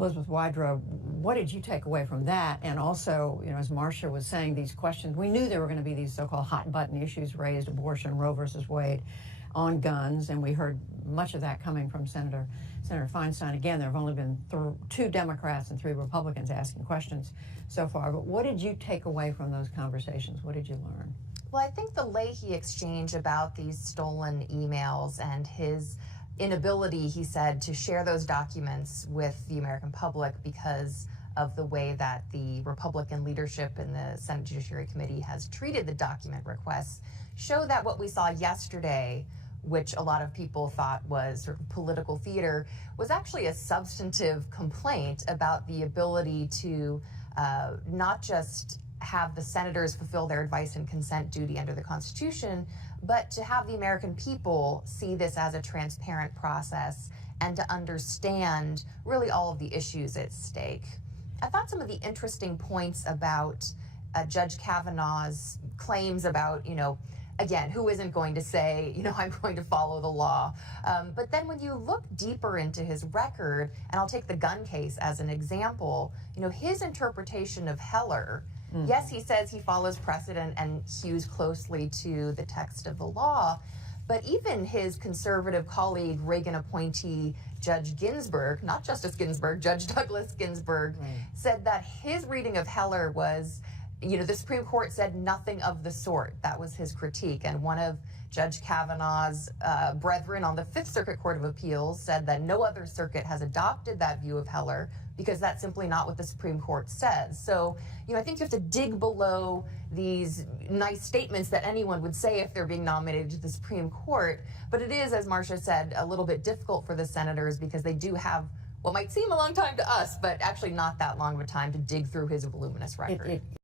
Elizabeth Wydra, what did you take away from that? And also, you know, as Marcia was saying, these questions, we knew there were going to be these so-called hot button issues raised, abortion, Roe versus Wade, on guns, and we heard much of that coming from Senator Feinstein. Again, there have only been 2 Democrats and 3 Republicans asking questions so far. But what did you take away from those conversations? What did you learn? Well, I think the Leahy exchange about these stolen emails and his inability, he said, to share those documents with the American public because of the way that the Republican leadership in the Senate Judiciary Committee has treated the document requests, show that what we saw yesterday, which a lot of people thought was sort of political theater, was actually a substantive complaint about the ability to not just have the senators fulfill their advice and consent duty under the Constitution, but to have the American people see this as a transparent process and to understand really all of the issues at stake. I thought some of the interesting points about Judge Kavanaugh's claims about, you know, again, who isn't going to say, you know, I'm going to follow the law? But then when you look deeper into his record, and I'll take the gun case as an example, you know, his interpretation of Heller, yes, he says he follows precedent and hews closely to the text of the law, but even his conservative colleague, Reagan appointee Judge Ginsburg, not Justice Ginsburg, Judge Douglas Ginsburg, said that his reading of Heller was, you know, the Supreme Court said nothing of the sort. That was his critique. And one of Judge Kavanaugh's brethren on the Fifth Circuit Court of Appeals said that no other circuit has adopted that view of Heller because that's simply not what the Supreme Court says. So, you know, I think you have to dig below these nice statements that anyone would say if they're being nominated to the Supreme Court. But it is, as Marcia said, a little bit difficult for the senators because they do have what might seem a long time to us, but actually not that long of a time to dig through his voluminous record.